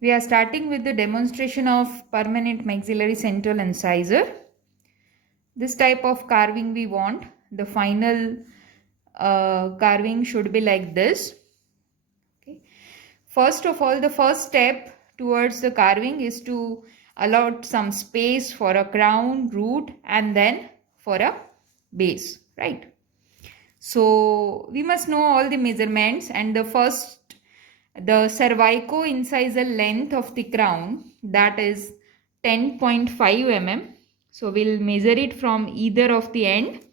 We are starting with the demonstration of permanent maxillary central incisor. This type of carving we want. The final carving should be like this. Okay. First of all, the first step towards the carving is to allot some space for a crown, root, and then for a base, right? So we must know all the measurements, and the cervico-incisal length of the crown, that is 10.5 mm. So we'll measure it from either of the end,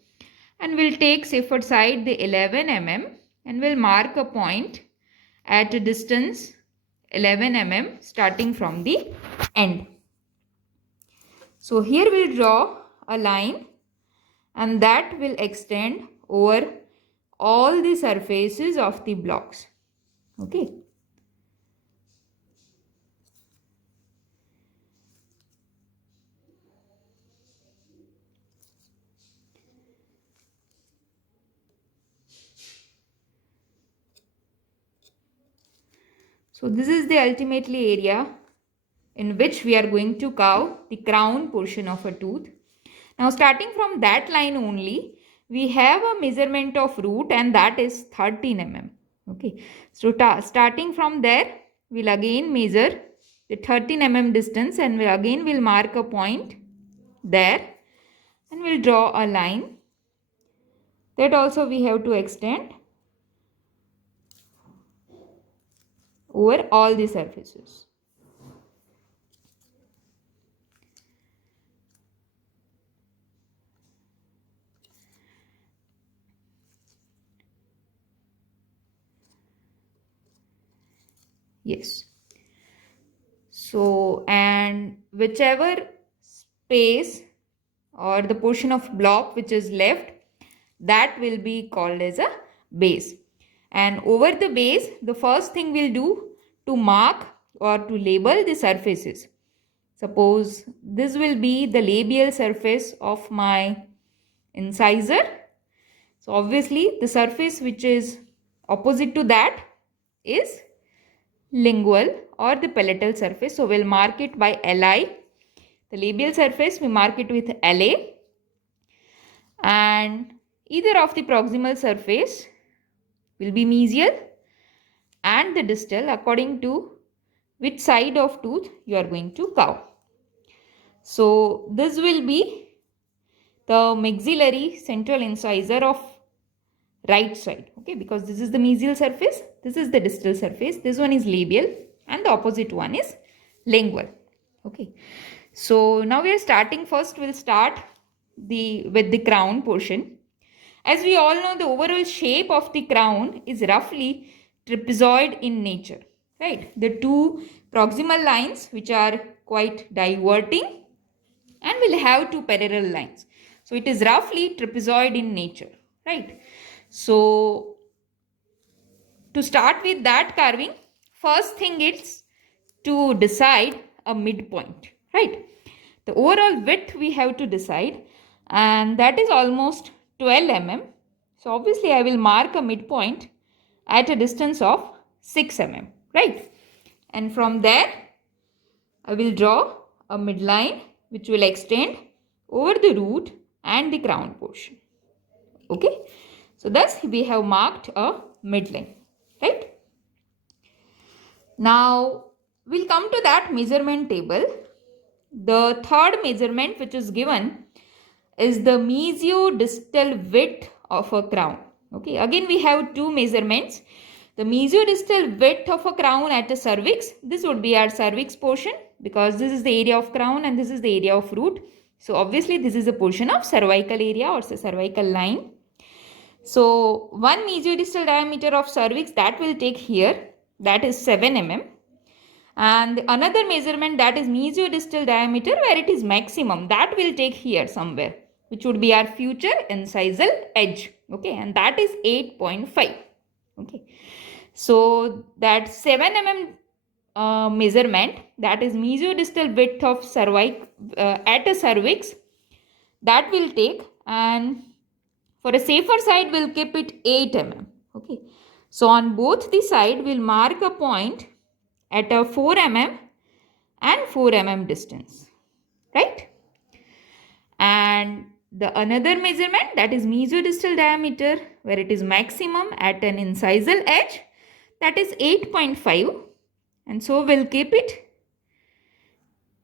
and we'll take safer side the 11 mm, and we'll mark a point at a distance 11 mm starting from the end. So here we'll draw a line, and that will extend over all the surfaces of the blocks. Okay. So this is the ultimately area in which we are going to carve the crown portion of a tooth. Now starting from that line only, we have a measurement of root, and that is 13 mm. Okay. So starting from there, we'll again measure the 13 mm distance, and we'll mark a point there, and we'll draw a line. That also we have to extend over all the surfaces. Yes. So, and whichever space or the portion of block which is left, that will be called as a base. And over the base, the first thing we'll do to mark or to label the surfaces. Suppose this will be the labial surface of my incisor. So obviously the surface which is opposite to that is lingual or the palatal surface. So we'll mark it by Li. The labial surface we mark it with La, and either of the proximal surface will be mesial and the distal according to which side of tooth you are going to carve. So this will be the maxillary central incisor of right side, okay, because this is the mesial surface, this is the distal surface, this one is labial, and the opposite one is lingual. Okay, so now we are starting. First we'll start with the crown portion. As we all know, the overall shape of the crown is roughly trapezoid in nature, right? The two proximal lines which are quite diverting, and we'll have two parallel lines. So it is roughly trapezoid in nature, right? So to start with that carving, first thing is to decide a midpoint, right? The overall width we have to decide, and that is almost 12 mm. So obviously I will mark a midpoint at a distance of 6 mm, right? And from there I will draw a midline which will extend over the root and the crown portion. Okay, so thus we have marked a midline, right? Now we'll come to that measurement table. The third measurement which is given is the mesiodistal width of a crown. Okay, again we have two measurements. The mesiodistal width of a crown at a cervix, this would be our cervix portion, because this is the area of crown and this is the area of root. So obviously this is a portion of cervical area or cervical line. So one mesiodistal diameter of cervix, that will take here, that is 7 mm. And another measurement, that is mesiodistal diameter where it is maximum, that will take here somewhere, which would be our future incisal edge. Okay, and that is 8.5. Okay, so that 7 mm measurement, that is mesiodistal width of cervix at a cervix, that will take, and for a safer side we'll keep it 8 mm. Okay, so on both the side we'll mark a point at a 4 mm and 4 mm distance, right? And the another measurement, that is mesodistal diameter, where it is maximum at an incisal edge, that is 8.5, and so we'll keep it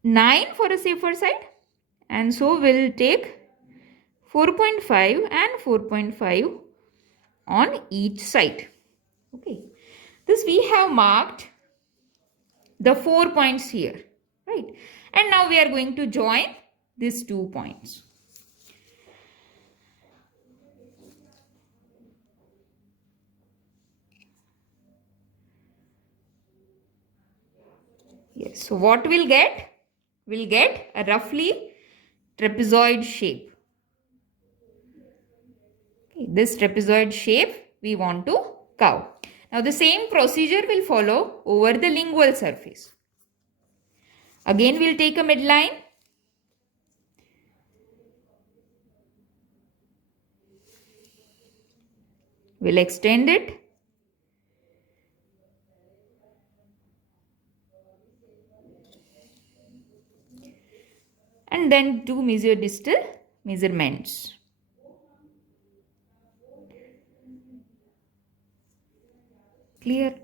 9 for a safer side, and so we'll take 4.5 and 4.5 on each side. Okay, this we have marked the 4 points here, right? And now we are going to join these 2 points. Yes, so what we'll get? We'll get a roughly trapezoid shape. Okay, this trapezoid shape we want to curve. Now the same procedure will follow over the lingual surface. Again we'll take a midline. We'll extend it. And then do mesodistal measurements. Clear?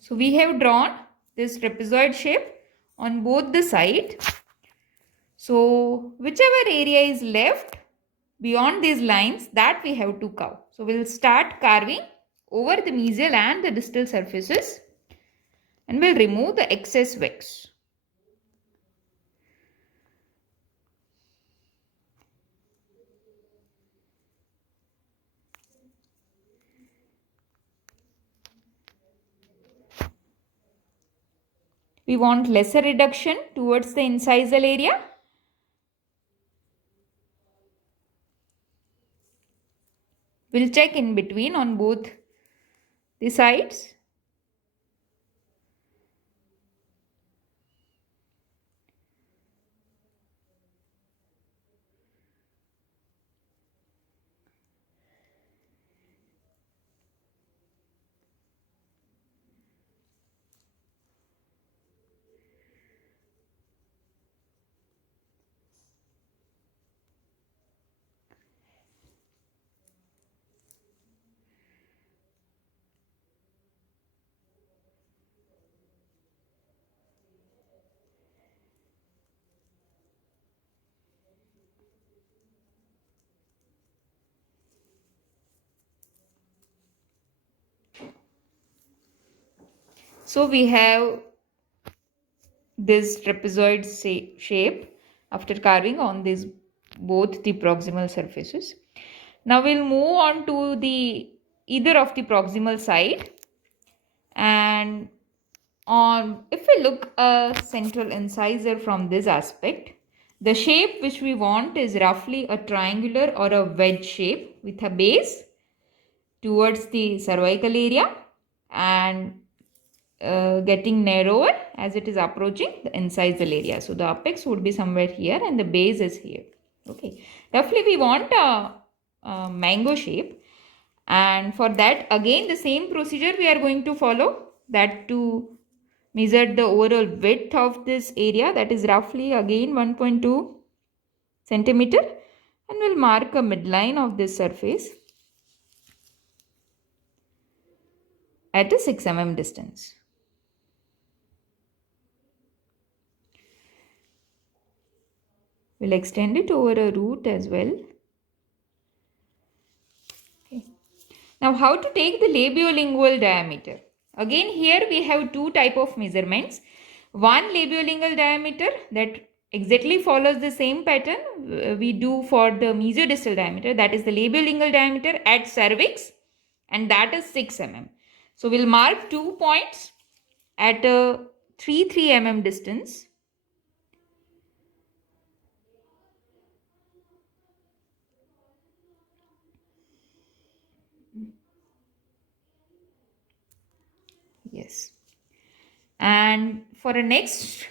So we have drawn this trapezoid shape on both the sides. So whichever area is left beyond these lines, that we have to carve. So we'll start carving over the mesial and the distal surfaces, and we'll remove the excess wax. We want lesser reduction towards the incisal area. We'll check in between on both the sides. So we have this trapezoid shape after carving on these both the proximal surfaces. Now we'll move on to the either of the proximal side, and on if we look a central incisor from this aspect, the shape which we want is roughly a triangular or a wedge shape with a base towards the cervical area and getting narrower as it is approaching the incisal area. So the apex would be somewhere here and the base is here. Okay, roughly we want a mango shape, and for that again the same procedure we are going to follow, that to measure the overall width of this area, that is roughly again 1.2 centimeter, and we'll mark a midline of this surface at a 6 mm distance. We'll extend it over a root as well. Okay. Now how to take the labiolingual diameter? Again here we have two type of measurements. One labiolingual diameter that exactly follows the same pattern we do for the mesodistal diameter, that is the labiolingual diameter at cervix, and that is 6 mm. So we'll mark 2 points at a 3 mm distance. Yes. And for a next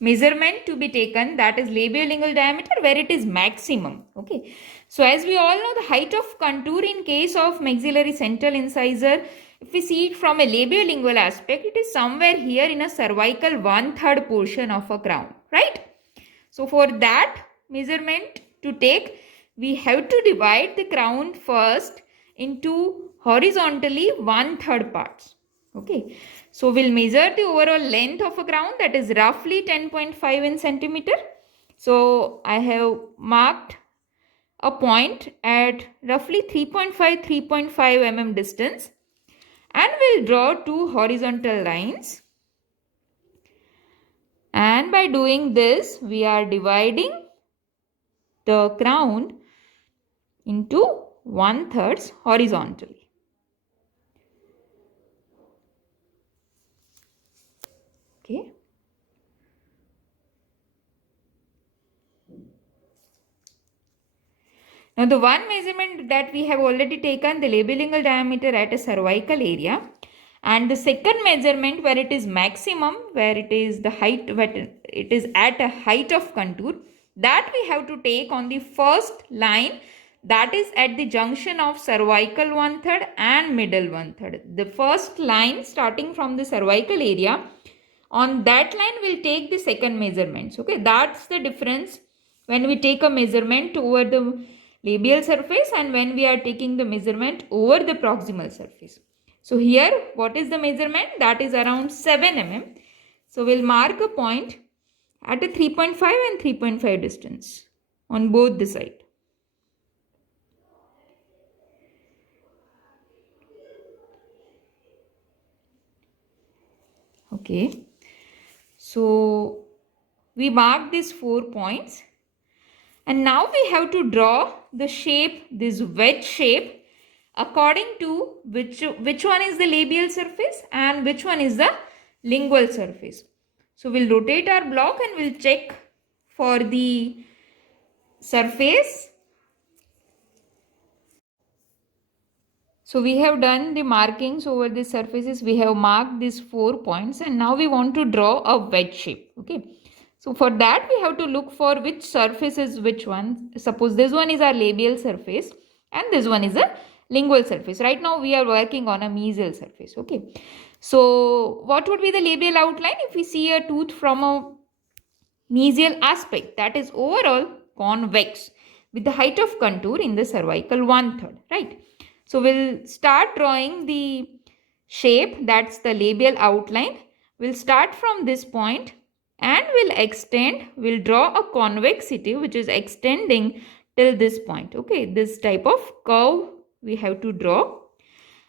measurement to be taken, that is labiolingual diameter, where it is maximum. Okay. So as we all know, the height of contour in case of maxillary central incisor, if we see it from a labiolingual aspect, it is somewhere here in a cervical 1/3 portion of a crown, right? So for that measurement to take, we have to divide the crown first into horizontally 1/3 parts. Okay. So we'll measure the overall length of a crown, that is roughly 10.5 in centimeter. So I have marked a point at roughly 3.5 mm distance, and we'll draw two horizontal lines. And by doing this, we are dividing the crown into 1/3 horizontally. Okay. Now the one measurement that we have already taken, the labiolingual diameter at a cervical area, and the second measurement where it is maximum, where it is the height, where it is at a height of contour, that we have to take on the first line, that is at the junction of cervical 1/3 and middle 1/3. The first line starting from the cervical area, on that line we'll take the second measurements. Okay, that's the difference when we take a measurement over the labial surface and when we are taking the measurement over the proximal surface. So here, what is the measurement? That is around 7 mm. So we'll mark a point at a 3.5 and 3.5 distance on both the side. Okay. So we mark these 4 points. And now we have to draw the shape, this wedge shape, according to which one is the labial surface and which one is the lingual surface. So we'll rotate our block and we'll check for the surface. So we have done the markings over the surfaces. We have marked these 4 points and now we want to draw a wedge shape. Okay. So for that we have to look for which surface is which one. Suppose this one is our labial surface and this one is a lingual surface. Right now we are working on a mesial surface. Okay. So what would be the labial outline if we see a tooth from a mesial aspect, that is overall convex with the height of contour in the cervical 1/3, right? So we'll start drawing the shape, that's the labial outline. We'll start from this point and we'll extend, we'll draw a convexity which is extending till this point. Okay, this type of curve we have to draw.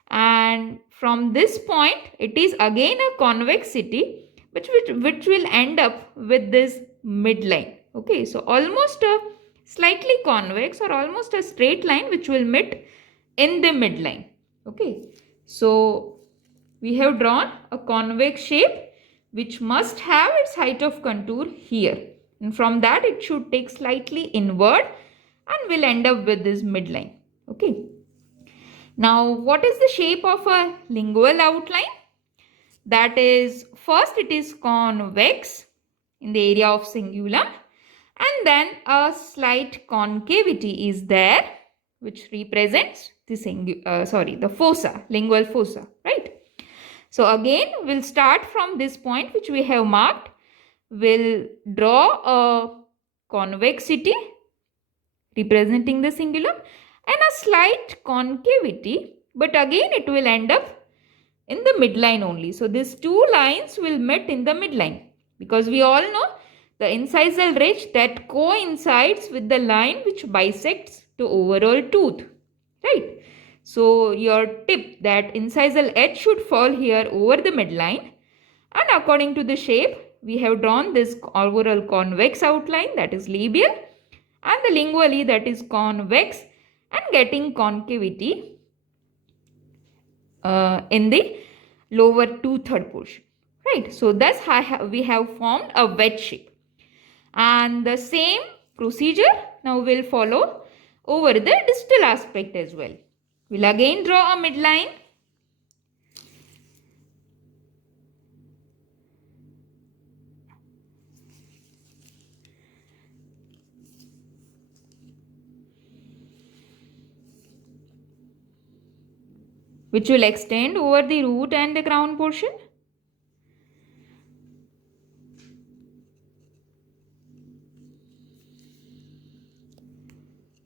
And from this point, it is again a convexity which will end up with this midline. Okay, so almost a slightly convex or almost a straight line which will meet in the midline. Okay, so we have drawn a convex shape which must have its height of contour here, and from that it should take slightly inward and will end up with this midline. Okay, now what is the shape of a lingual outline? That is, first it is convex in the area of cingulum, and then a slight concavity is there which represents the fossa, lingual fossa, right? So again, we'll start from this point which we have marked. We'll draw a convexity representing the cingulum and a slight concavity, but again it will end up in the midline only. So these two lines will meet in the midline, because we all know the incisal ridge that coincides with the line which bisects the overall tooth, right? So your tip, that incisal edge, should fall here over the midline, and according to the shape we have drawn this overall convex outline, that is labial, and the lingually, that is convex and getting concavity in the lower 2/3 portion, right? So thus we have formed a wedge shape, and the same procedure now will follow over the distal aspect as well. We'll again draw a midline which will extend over the root and the crown portion.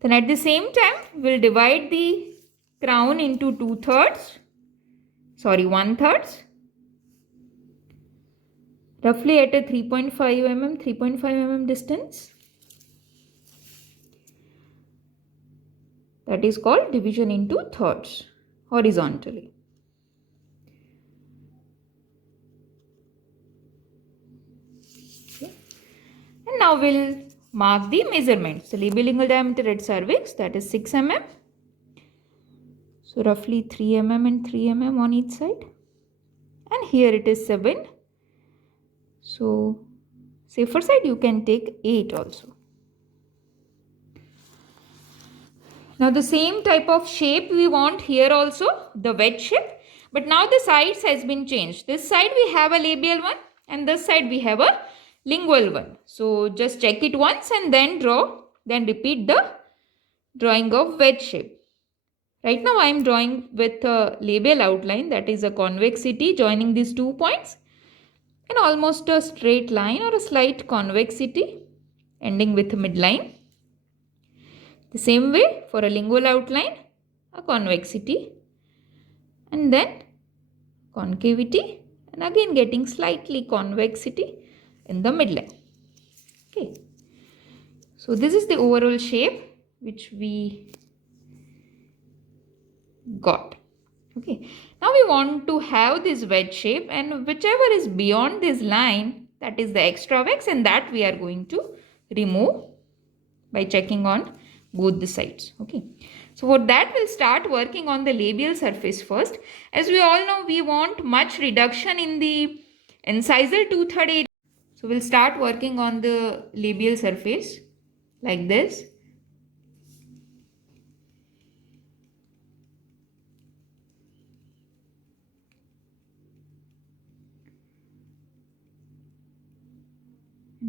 Then at the same time, we'll divide the crown into 1/3, roughly at a 3.5 mm distance. That is called division into thirds horizontally. Okay. And now we'll mark the measurements. The labial diameter at cervix, that is 6 mm. So roughly 3 mm and 3 mm on each side. And here it is 7. So safer side you can take 8 also. Now the same type of shape we want here also, the wedge shape. But now the sides has been changed. This side we have a labial one and this side we have a lingual one. So just check it once and then draw. Then repeat the drawing of wedge shape. Right now I am drawing with a labial outline, that is a convexity joining these 2 points and almost a straight line or a slight convexity ending with a midline. The same way for a lingual outline, a convexity and then concavity and again getting slightly convexity in the midline. Okay. So this is the overall shape which we got. Okay. Now we want to have this wedge shape and whichever is beyond this line, that is the extra wax, and that we are going to remove by checking on both the sides. Okay. So for that we'll start working on the labial surface first. As we all know, we want much reduction in the incisor 2/3 area. So we'll start working on the labial surface like this.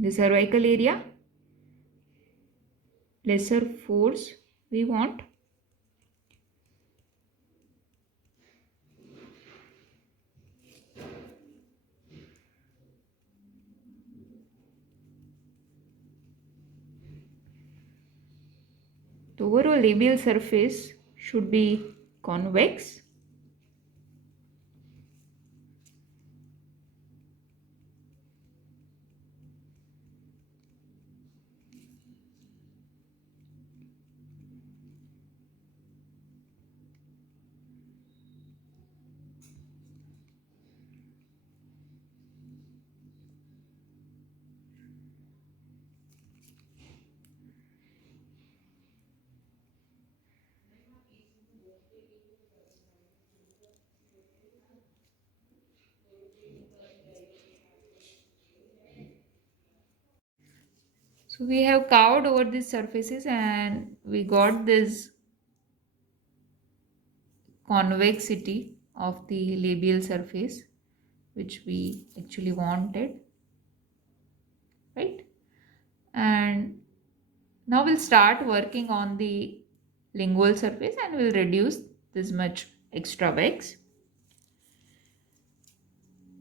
The cervical area, lesser force we want. The overall labial surface should be convex. So we have carved over these surfaces and we got this convexity of the labial surface which we actually wanted, right? And now we'll start working on the lingual surface and we'll reduce this much extra wax.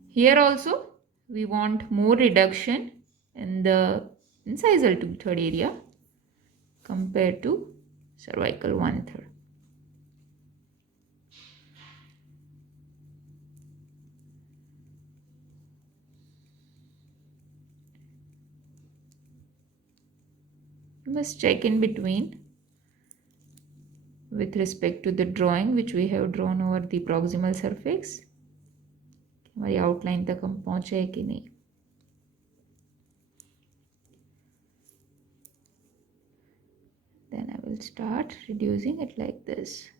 Here also we want more reduction in the incisal 2/3 area compared to cervical 1/3. You must check in between with respect to the drawing which we have drawn over the proximal surface. हमारी outline तक हम पहुंचे कि नहीं. Then I will start reducing it like this.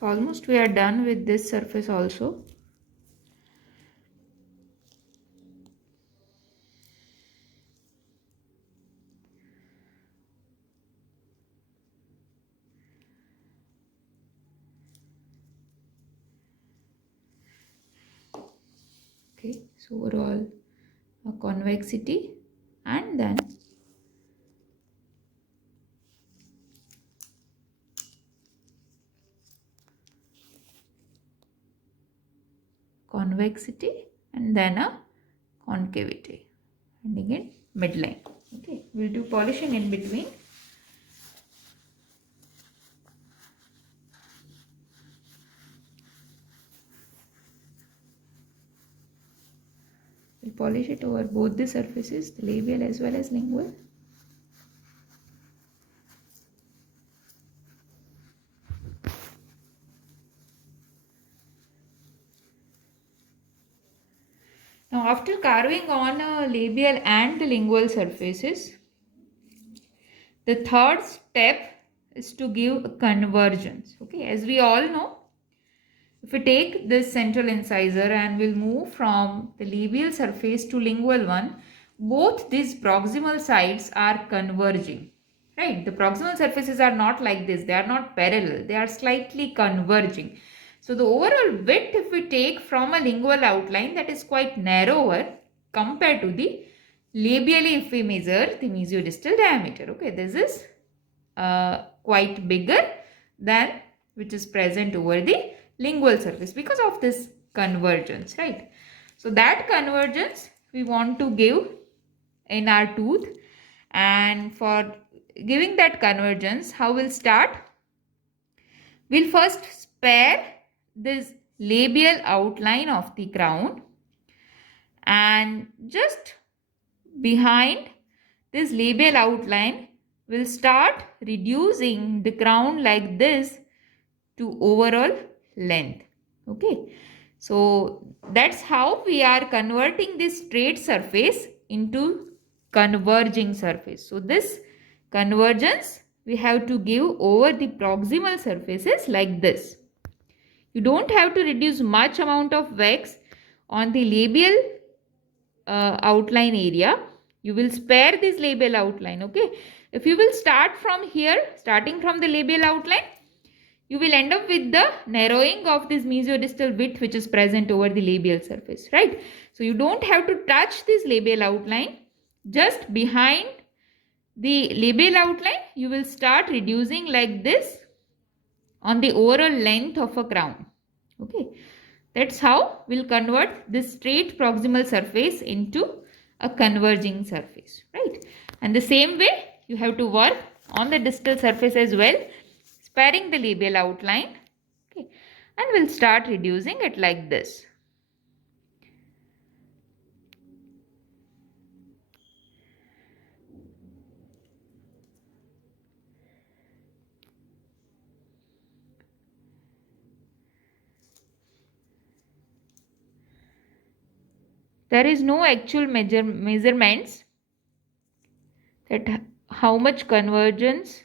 So almost we are done with this surface also. Okay, so overall a convexity and then convexity and then a concavity, and again midline. Okay, we'll do polishing in between. We'll polish it over both the surfaces, the labial as well as lingual. Now after carving on labial and the lingual surfaces, the third step is to give a convergence. Okay, as we all know, if we take this central incisor and we'll move from the labial surface to lingual one, both these proximal sides are converging. Right? The proximal surfaces are not like this. They are not parallel. They are slightly converging. So the overall width, if we take from a lingual outline, that is quite narrower compared to the labially, if we measure the mesiodistal diameter. Okay, this is quite bigger than which is present over the lingual surface because of this convergence, right? So that convergence we want to give in our tooth, and for giving that convergence, how we'll start? We'll first spare this labial outline of the crown, and just behind this labial outline we'll start reducing the crown like this to overall length. Okay, so that's how we are converting this straight surface into converging surface. So this convergence we have to give over the proximal surfaces like this. You don't have to reduce much amount of wax on the labial outline area. You will spare this labial outline. Okay, if you will start from here, starting from the labial outline, you will end up with the narrowing of this mesiodistal width which is present over the labial surface, right? So you don't have to touch this labial outline. Just behind the labial outline, you will start reducing like this on the overall length of a crown. Okay, that's how we'll convert this straight proximal surface into a converging surface, right? And the same way you have to work on the distal surface as well, sparing the labial outline. Okay, and we'll start reducing it like this. There is no actual measurements that how much convergence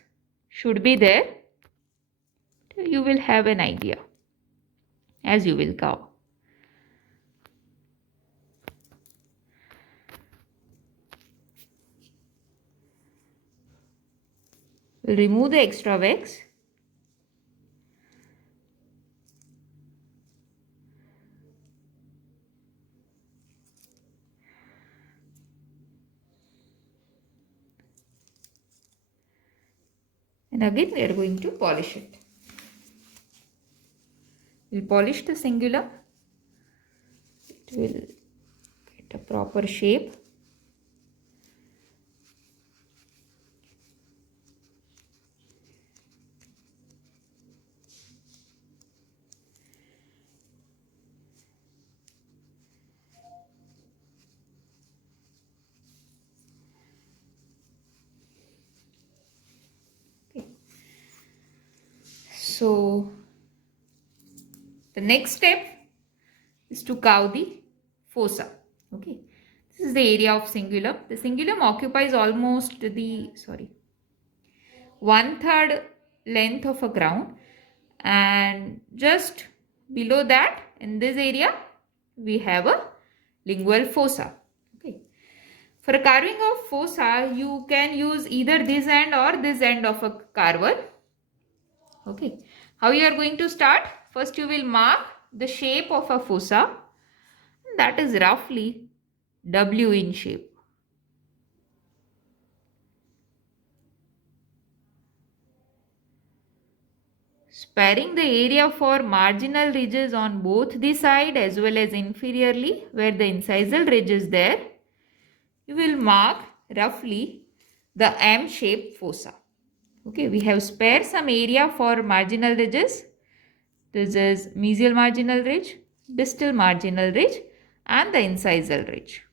should be there. You will have an idea as you will carve. We'll remove the extra wax. And again we are going to polish it. We'll polish the cingulum. It will get a proper shape. So the next step is to carve the fossa. Okay, this is the area of cingulum. The cingulum occupies almost the 1/3 length of a crown, and just below that, in this area, we have a lingual fossa. Okay. For a carving of fossa, you can use either this end or this end of a carver. Okay. How you are going to start? First, you will mark the shape of a fossa. That is roughly W in shape. Sparing the area for marginal ridges on both the side as well as inferiorly where the incisal ridge is there, you will mark roughly the M-shaped fossa. Okay, we have spared some area for marginal ridges. This is mesial marginal ridge, distal marginal ridge and the incisal ridge.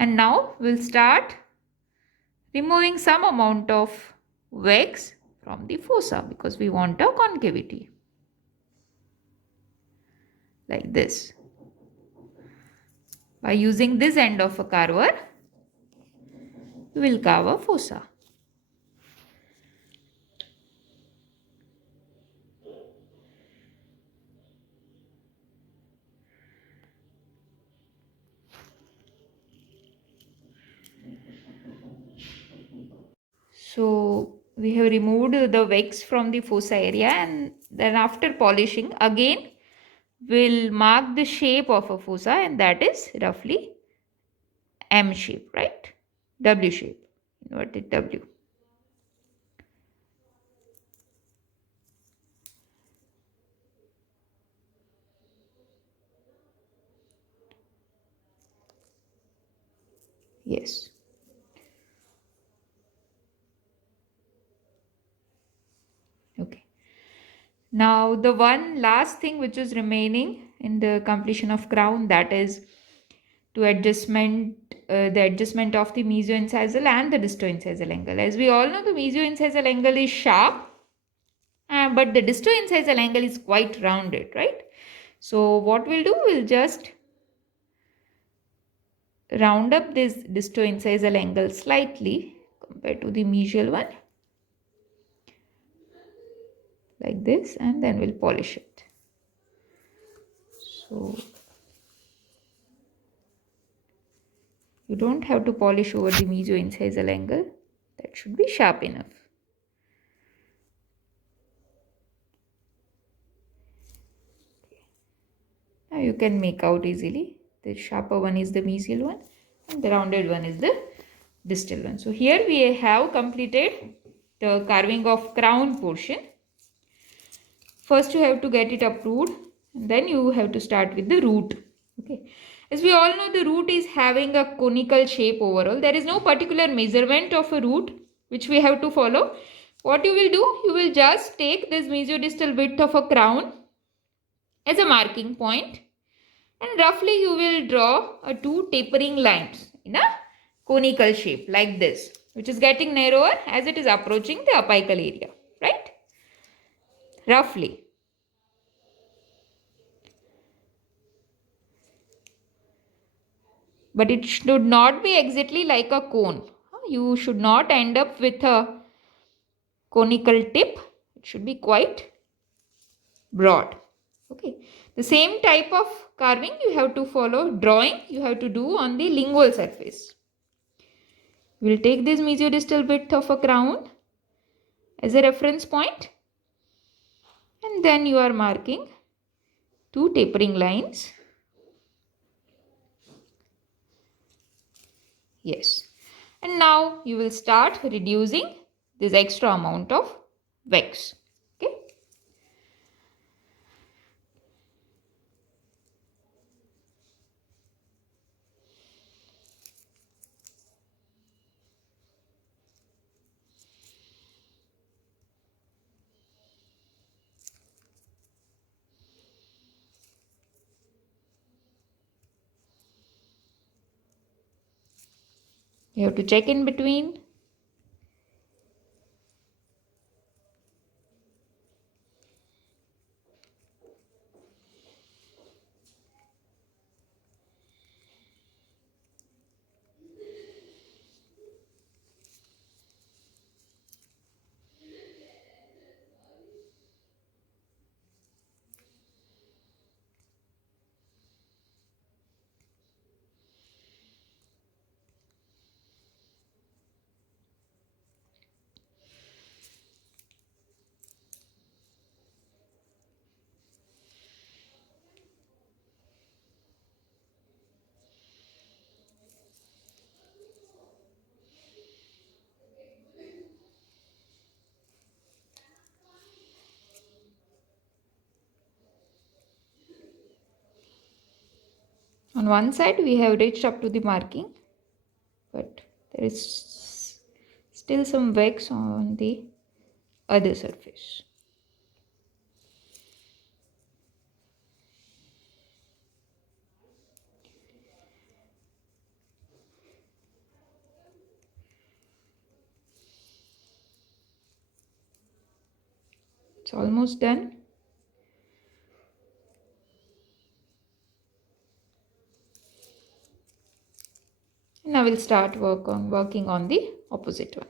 And now we'll start removing some amount of wax from the fossa because we want a concavity. Like this. By using this end of a carver, we will carve a fossa. So we have removed the wax from the fossa area, and then after polishing again we'll mark the shape of a fossa, and that is roughly M shape, right? W shape, inverted W. Yes. Okay. Now the one last thing which is remaining in the completion of crown, that is to the adjustment of the mesioincisal and the distoincisal angle. As we all know, the mesioincisal angle is sharp, but the distoincisal angle is quite rounded, right? So what we'll do, we'll just round up this distoincisal angle slightly compared to the mesial one, like this, and then we'll polish it. So you don't have to polish over the mesioincisal angle. That should be sharp enough. Now you can make out easily. The sharper one is the mesial one and the rounded one is the distal one. So here we have completed the carving of crown portion. First you have to get it approved, and then you have to start with the root. Okay. As we all know, the root is having a conical shape overall. There is no particular measurement of a root which we have to follow. What you will do, you will just take this mesiodistal width of a crown as a marking point, and roughly you will draw two tapering lines in a conical shape like this, which is getting narrower as it is approaching the apical area, right? Roughly. But it should not be exactly like a cone. You should not end up with a conical tip. It should be quite broad. Okay. The same type of carving you have to follow, drawing you have to do on the lingual surface. We will take this mesiodistal width of a crown as a reference point, and then you are marking two tapering lines. Yes. And now you will start reducing this extra amount of wax. Okay. You have to check in between. On one side we have reached up to the marking, but there is still some wax on the other surface. It's almost done. Now we'll start working on the opposite one.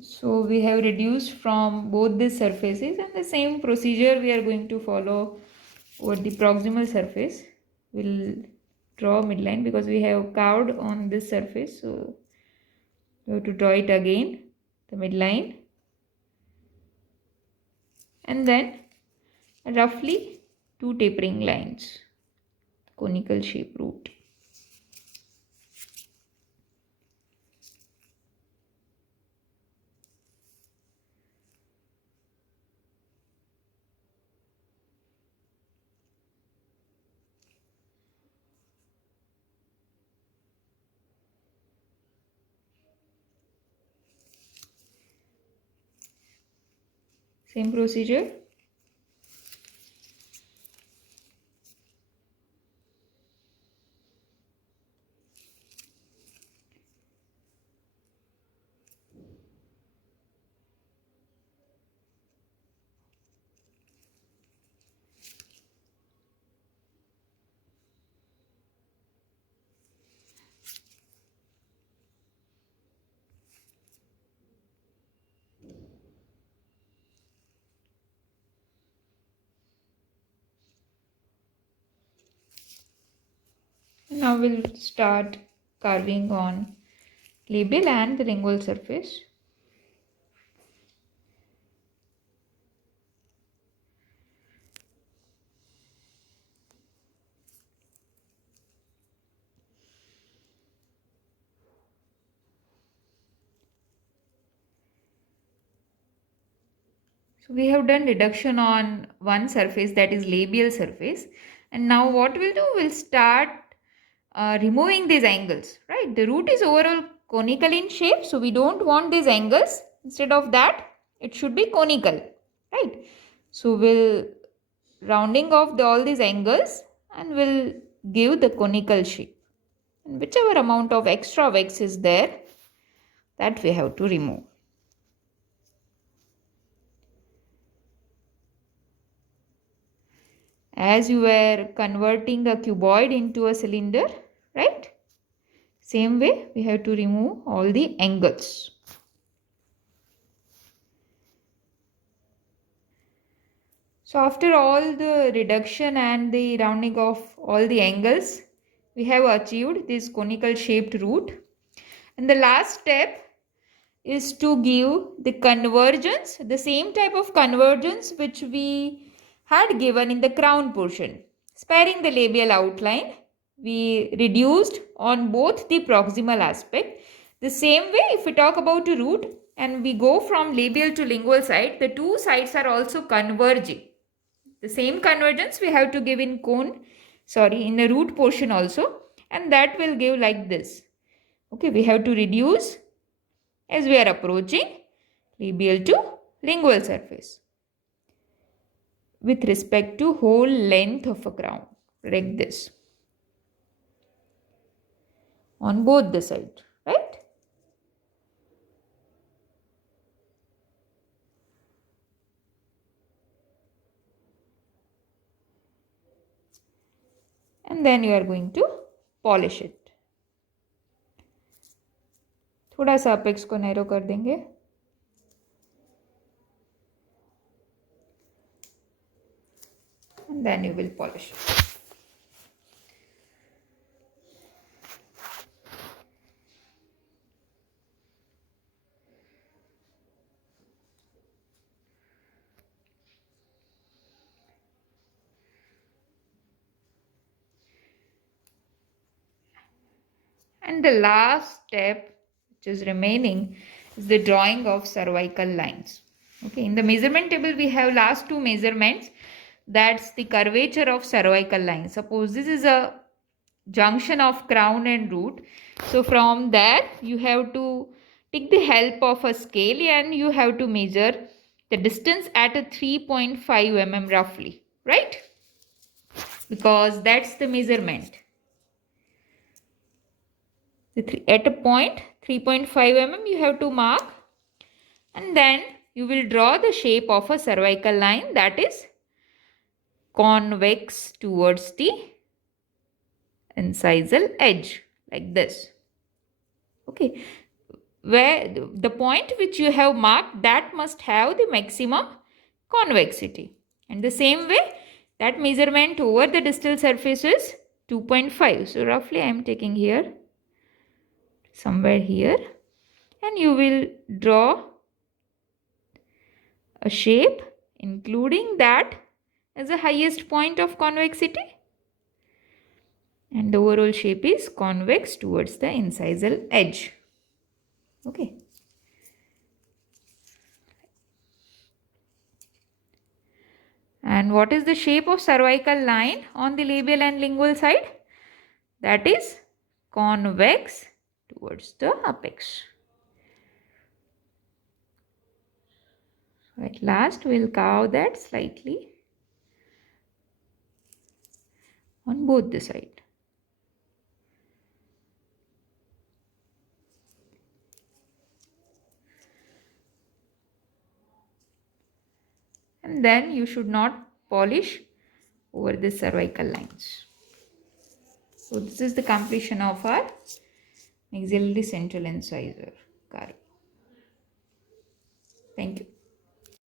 So we have reduced from both the surfaces, and the same procedure we are going to follow over the proximal surface. We'll draw midline because we have carved on this surface, so we have to draw it again, the midline, and then roughly two tapering lines, conical shape root. Same procedure. Now we'll start carving on labial and the lingual surface. So we have done reduction on one surface, that is labial surface, and now what we'll do, we'll start removing these angles, right? The root is overall conical in shape, so we don't want these angles. Instead of that, it should be conical, right? So we'll rounding off all these angles and we'll give the conical shape. And whichever amount of extra wax is there, that we have to remove. As you were converting a cuboid into a cylinder, right? Same way, we have to remove all the angles. So after all the reduction and the rounding of all the angles, we have achieved this conical shaped root. And the last step is to give the convergence, the same type of convergence which we had given in the crown portion. Sparing the labial outline, we reduced on both the proximal aspect. The same way, if we talk about a root and we go from labial to lingual side, the two sides are also converging. The same convergence we have to give in in the root portion also, and that will give like this. Okay, we have to reduce as we are approaching labial to lingual surface with respect to whole length of a crown, like this. on both the side, right? And then you are going to polish it. थोड़ा सा apex को narrow कर देंगे. And then you will polish it. And the last step which is remaining is the drawing of cervical lines. Okay, in the measurement table we have last two measurements. That's the curvature of cervical line. Suppose this is a junction of crown and root. So from there you have to take the help of a scale and you have to measure the distance at a 3.5 mm roughly, right? Because that's the measurement. At a point 3.5 mm you have to mark, and then you will draw the shape of a cervical line that is convex towards the incisal edge like this. Okay, where the point which you have marked, that must have the maximum convexity, and the same way that measurement over the distal surface is 2.5. So roughly I am taking here somewhere here, and you will draw a shape including that as the highest point of convexity, and the overall shape is convex towards the incisal edge. Okay. And what is the shape of cervical line on the labial and lingual side? That is convex towards the apex. At last we will carve that slightly on both the sides. And then you should not polish over the cervical lines. So this is the completion of our maxillary central incisor carve. Thank you.